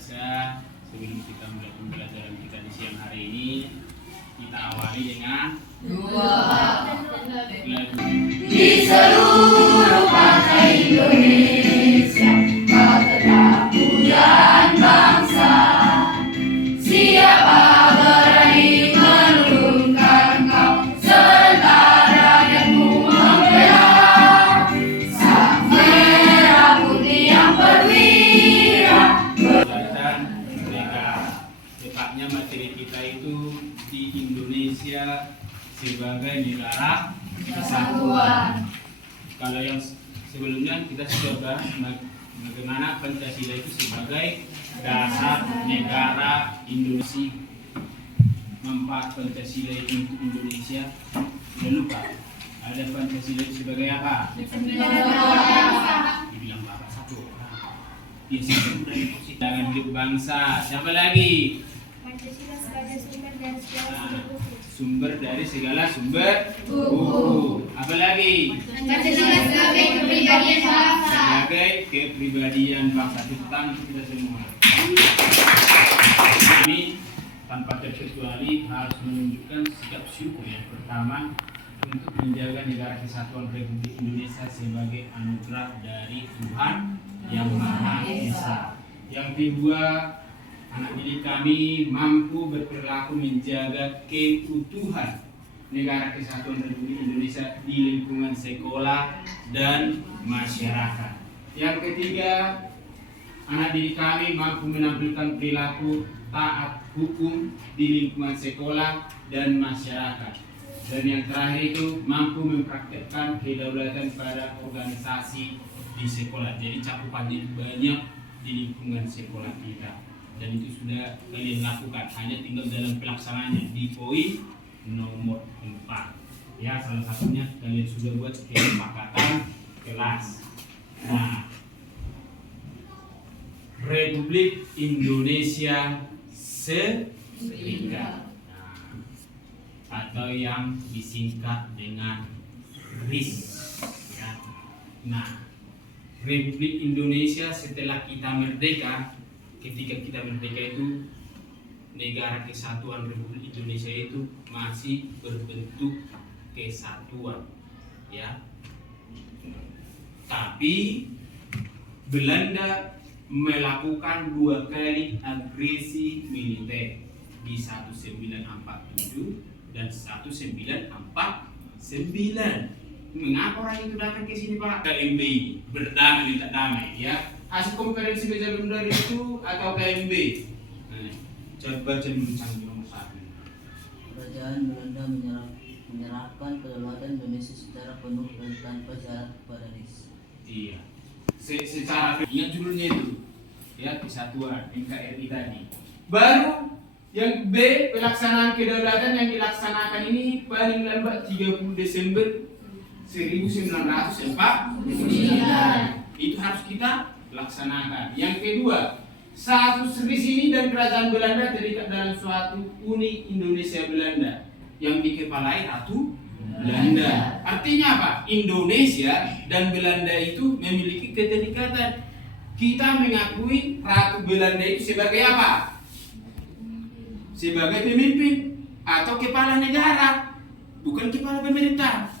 biasa, sebelum kita mulai pembelajaran kita di siang hari ini, kita awali dengan lagu. Di seluruh pantai Indonesia, kau tetap pujian bangsa. Siapa berani menurunkan kau, sementara rakyatmu membela. Sang merah putih yang perwira. Dan mereka, tepatnya materi kita itu di Indonesia sebagai negara kesatuan. Kalau yang sebelumnya kita sudah bahas bagaimana Pancasila itu sebagai dasar negara Indonesia. Manfaat Pancasila itu untuk Indonesia. Jangan lupa, ada Pancasila itu sebagai apa? Dibilang Bapak satu orang. Ya, jangan hidup bangsa. Siapa lagi? Pancasila sebagai sumber dari segala sumber buku. Sumber dari segala sumber buku. Apa lagi? Pancasila sebagai kepribadian bangsa. Sebagai kepribadian bangsa. Tentang kita semua. Kami tanpa terkecuali harus menunjukkan sikap syukur yang pertama untuk menjaga negara kesatuan Republik Indonesia sebagai anugerah dari Tuhan yang Maha Esa. Yang kedua, anak didik kami mampu berperilaku menjaga keutuhan negara kesatuan Republik Indonesia di lingkungan sekolah dan masyarakat. Yang ketiga, anak didik kami mampu menampilkan perilaku taat hukum di lingkungan sekolah dan masyarakat. Dan yang terakhir itu mampu mempraktekkan kedaulatan pada organisasi di sekolah. Jadi cakupannya banyak di lingkungan sekolah kita. Dan itu sudah kalian lakukan, hanya tinggal dalam pelaksanaannya di poin nomor 4. Ya, salah satunya kalian sudah buat kesepakatan kelas. Nah, Republik Indonesia Serikat, atau yang disingkat dengan RIS. Ya. Nah, Republik Indonesia setelah kita merdeka, ketika kita merdeka itu negara kesatuan Republik Indonesia itu masih berbentuk kesatuan, ya. Tapi Belanda melakukan 2 kali agresi militer di 1947 dan 1949. Mengapa orang itu datang ke sini, Pak? KMB berdamai minta damai, ya. Hasil konferensi meja bundar itu atau KMB? Nah, coba dulu canggih nomor 1. Kerajaan Belanda menyerahkan kedaulatan Indonesia secara penuh dan tanpa syarat kepada RIS. Iya. Secara ingat judulnya itu, ya, kesatuan NKRI tadi. Baru yang B, pelaksanaan kedaulatan yang dilaksanakan ini paling lambat 30 Desember 1949. Itu harus kita laksanakan. Yang kedua, status RIS ini dan kerajaan Belanda terikat dalam suatu uni Indonesia Belanda yang dikepalai Ratu Belanda. Artinya apa? Indonesia dan Belanda itu memiliki keterikatan. Kita mengakui Ratu Belanda itu sebagai apa? Sebagai pemimpin atau kepala negara, bukan kepala pemerintah.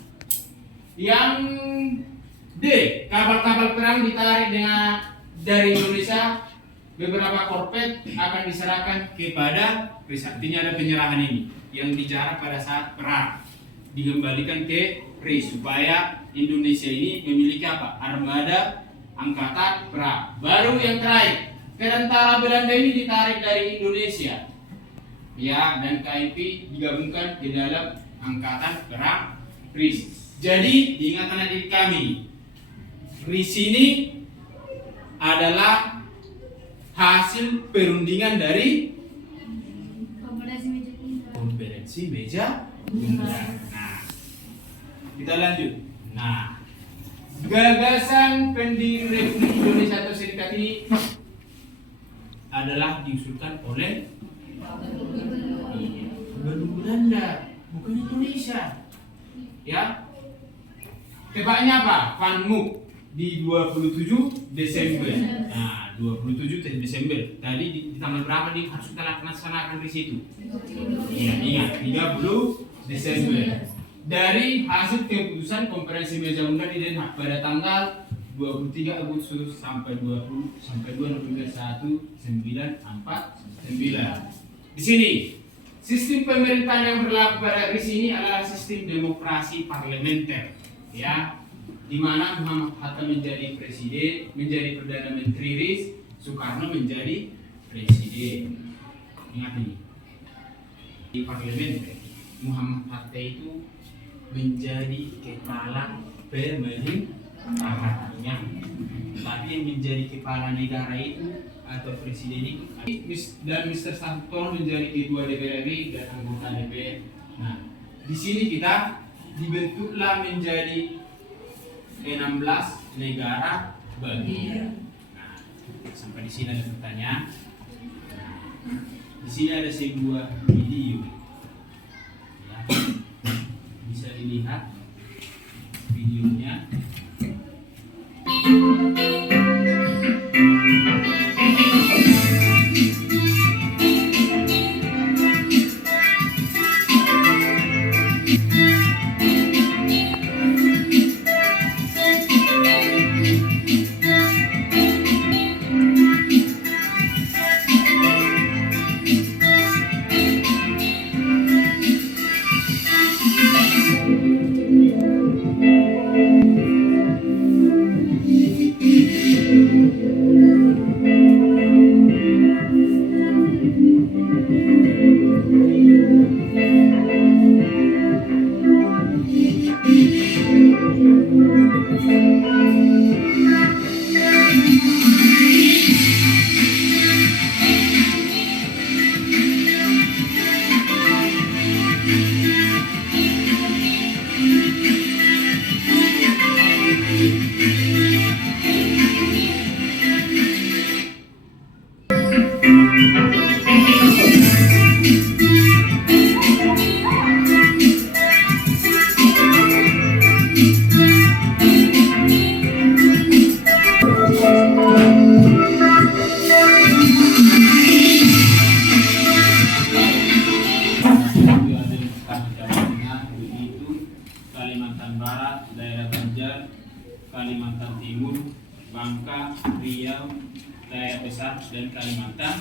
Yang D, kapal-kapal perang ditarik dari Indonesia. Beberapa korvet akan diserahkan kepada RIS. Artinya ada penyerahan ini yang dijarak pada saat perang, dikembalikan ke RIS supaya Indonesia ini memiliki apa? Armada angkatan perang. Baru yang terakhir, tentara Belanda ini ditarik dari Indonesia, ya, dan KMP digabungkan di dalam angkatan perang RIS. Jadi diingat anak didik kami, RIS ini adalah hasil perundingan dari konferensi meja bundar. Nah, kita lanjut. Nah, gagasan pendiri Republik Indonesia atau Serikat ini adalah diusulkan oleh Belanda, bukan Indonesia. Ya, tebaknya apa? Van Mook. di 27 Desember. Nah, 27 Desember. Tadi di tanggal berapa nih harus kita laksanakan di situ? Iya, ingat 30 Desember. Dari hasil keputusan konferensi meja undang di Den Haag pada tanggal 23 Agustus sampai 2 November 1949. Di sini sistem pemerintahan yang berlaku pada RIS ini adalah sistem demokrasi parlementer, ya, di mana Muhammad Hatta menjadi presiden, menjadi perdana menteri RIS, Soekarno menjadi presiden. Ingat ini, di parlementer Muhammad Hatta itu menjadi kepala pemerintahannya, tapi yang menjadi kepala negara itu atau presiden itu dan Mr. Sartono menjadi ketua DPR RI dan anggota DPR. Nah, di sini kita dibentuklah menjadi 16 negara bagian. Nah, sampai di sini ada pertanyaan. Nah, di sini ada sebuah video, ya, bisa dilihat videonya. Kalimantan Barat, daerah Banjar, Kalimantan Timur, Bangka, Riau, daerah besar dan Kalimantan.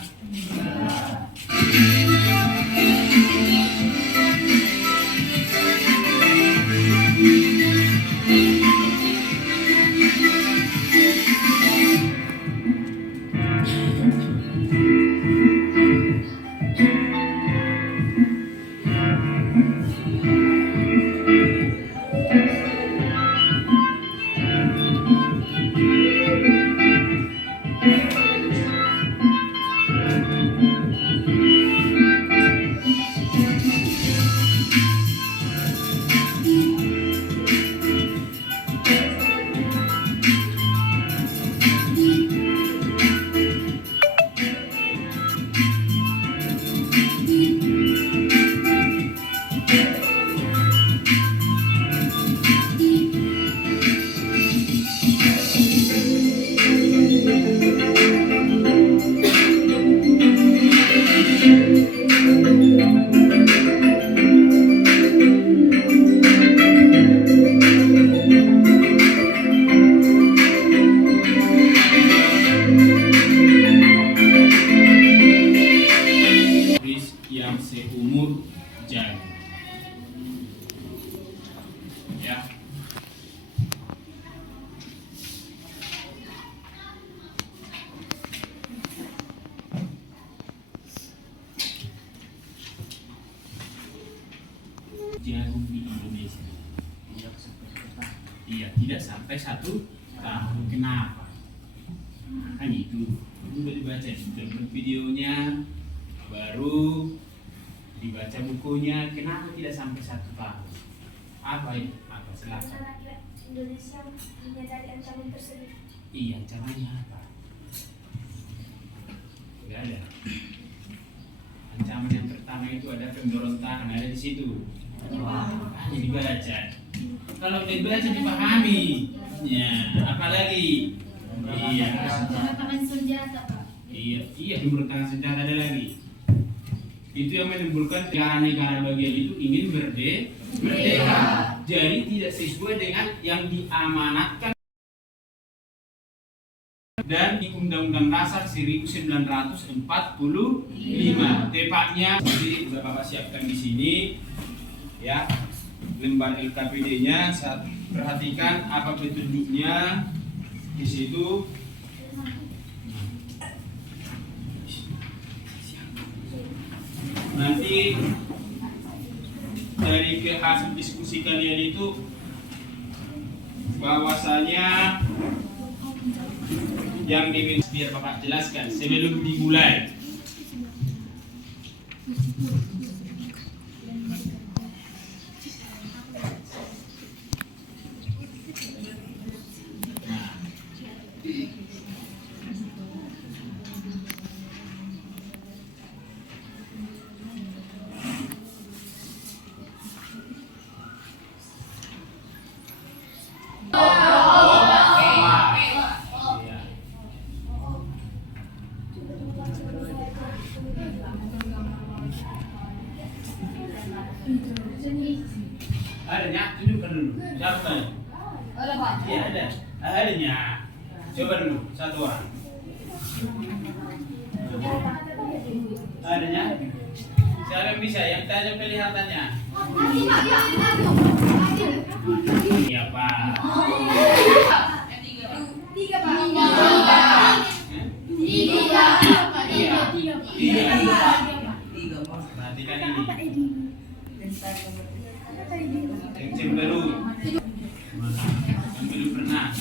Yang seumur jagung, ya. Jagung di Indonesia tidak sampai 1 tahun. Kenapa? Nah, kan itu udah dibaca di videonya, baru dibaca bukunya. Kenapa tidak sampai 1 tahun? Apa ini? Apa silakan? Indonesia menyadari ancaman tersebut. Iya, caranya apa? Tidak ada. Ancaman yang pertama itu ada pemberontakan, ada di situ. Hanya dibaca. Kalau dibaca dipahami. Ya, apalagi? Iya. Menggunakan senjata, Pak. Iya, menggunakan senjata ada lagi. Itu yang menimbulkan negara-negara bagian itu ingin merdeka. Jadi tidak sesuai dengan yang diamanatkan dan di Undang-Undang Dasar 1945. Tepatnya jadi sudah Bapak siapkan di sini ya. Lembar LKPD-nya, perhatikan apa petunjuknya di situ. Nanti dari hasil diskusi kalian itu bahwasanya yang biar Bapak jelaskan sebelum dimulai. Adanya, tunjukkan dulu. Siapa tanya? Iya ada. Adanya. Coba dulu satu orang. Adanya. Siapa yang bisa? Yang tanya kelihatannya. Iya Pak. Tiga, Pak. Tiga, Pak. Perhatikan ini. Yang baru. Yang belum pernah.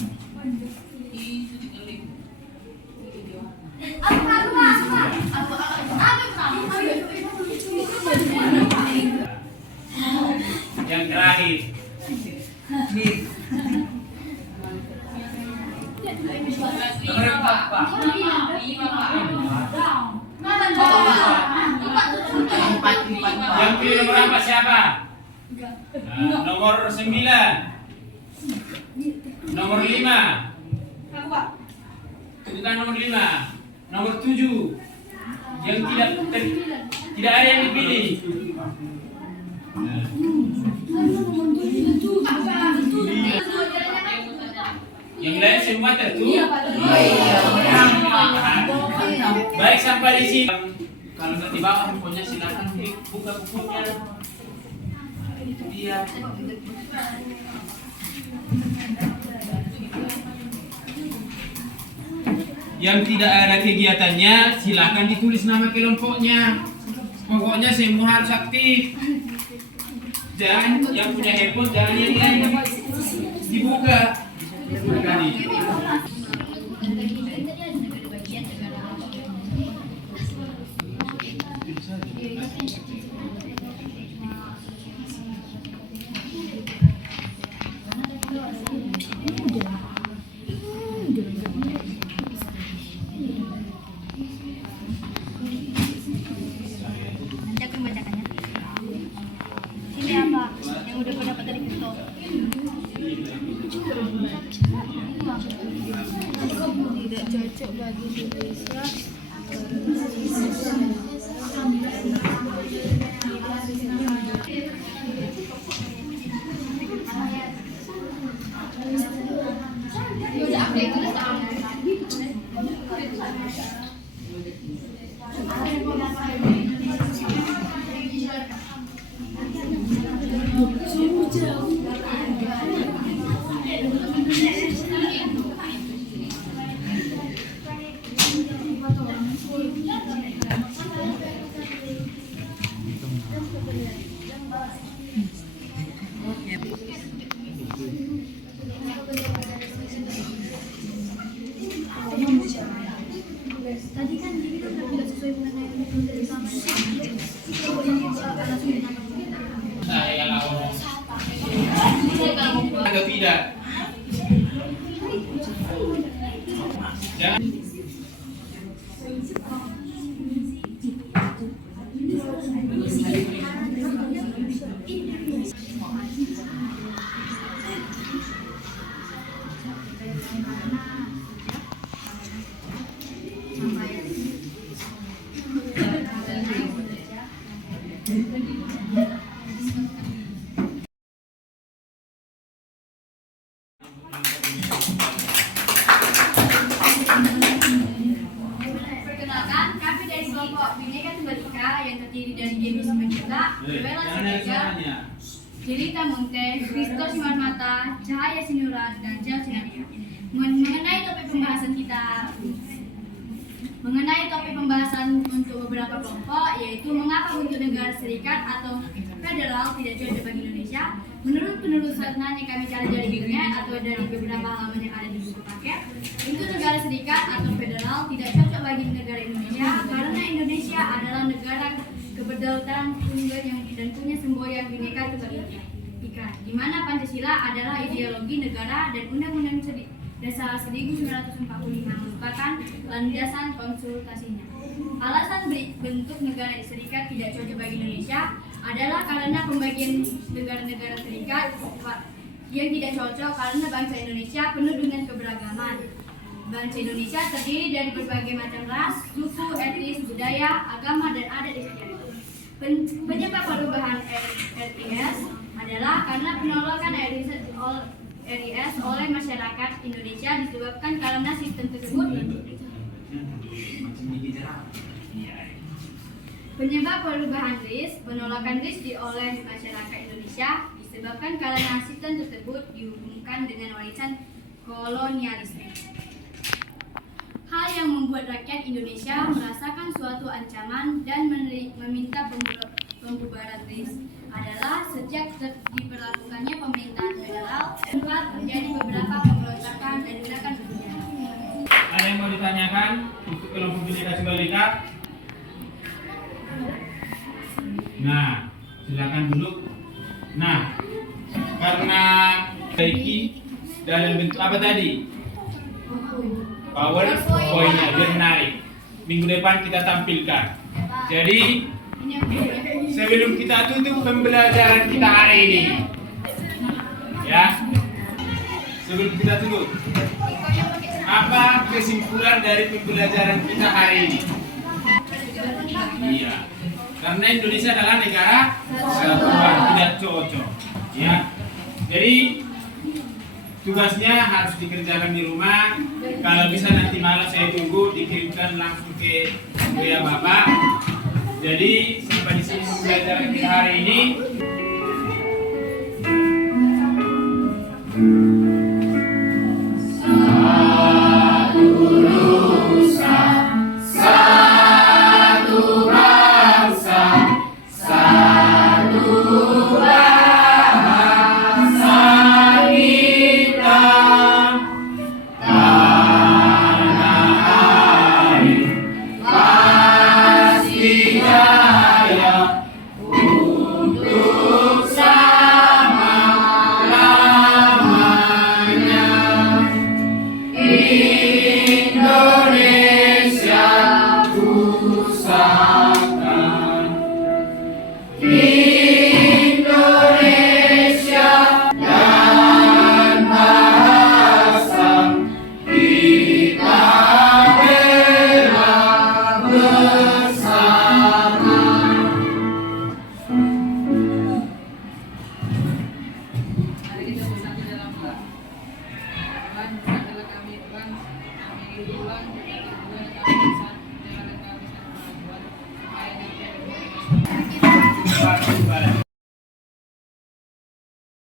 Yang terakhir. Yang pilih nomor apa siapa? Nomor 9. Nomor 5. Bukan nomor 5. Nomor 7. Yang tidak ada yang dipilih. Yang lain semua tertutup. Baik sampai di sini. Kalau nggak di bawah bukunya silakan buka bukunya. Itu dia. Yang tidak ada kegiatannya silakan ditulis nama kelompoknya. Pokoknya semua harus aktif. Jangan yang punya handphone jangan yang lain dibuka. Bukan itu. Nanti aku membacakannya. Ini apa? Yang udah pernah dapat dari foto. Tidak cocok bagi Indonesia. Tadi kan jadi kan tidak sesuai dengan yang dari sama. Saya lawan. Atau tidak? Jangan. Cinta, Bella Jangan ada Siregar, suaranya. Jelita Monte, Kristo Simarmata, Cahaya Sinurat, dan Jel Sinaria. Mengenai topik pembahasan untuk beberapa kelompok, yaitu mengapa untuk negara serikat atau federal tidak cocok bagi Indonesia. Menurut penelusuran yang kami cari dari internet atau dari beberapa halaman yang ada di buku paket, untuk negara serikat atau federal tidak cocok bagi negara Indonesia karena Indonesia adalah negara keberdaulatan tunggal yang dan punya semboyan Bhinneka Tunggal Ika, di mana Pancasila adalah ideologi negara dan Undang-Undang Dasar 1945 merupakan landasan konsultasinya. Alasan bentuk negara serikat tidak cocok bagi Indonesia adalah karena pembagian negara-negara serikat yang tidak cocok karena bangsa Indonesia penuh dengan keberagaman. Bangsa Indonesia terdiri dari berbagai macam ras, suku, etnis, budaya, agama, dan adat istiadat. Penyebab perubahan RIS adalah karena penolakan RIS oleh masyarakat Indonesia disebabkan karena sistem tersebut. Penyebab perubahan penolakan RIS oleh masyarakat Indonesia disebabkan karena sistem tersebut dihubungkan dengan warisan kolonialisme. Hal yang membuat rakyat Indonesia merasakan suatu ancaman dan meminta pembubaran RIS adalah sejak diberlakukannya pemerintahan federal, sempat terjadi beberapa pemberontakan dan gerakan kebudayaan. Ada yang mau ditanyakan untuk kelompok Bhinneka Tunggal Ika? Nah, silakan duduk. Nah, karena baiki dalam bentuk apa tadi? PowerPoint-nya biar menarik. Minggu depan kita tampilkan. Jadi sebelum kita tutup pembelajaran kita hari ini, ya, sebelum kita tutup, apa kesimpulan dari pembelajaran kita hari ini? Iya, karena Indonesia adalah negara kesatuan, tidak cocok, ya. Jadi tugasnya harus dikerjakan di rumah. Kalau bisa nanti malam saya tunggu dikirimkan langsung ke WA Bapak. Jadi sampai di sini pembelajaran kita hari ini. Tuhan, berkatilah kami Tuhan, kami pulang, kami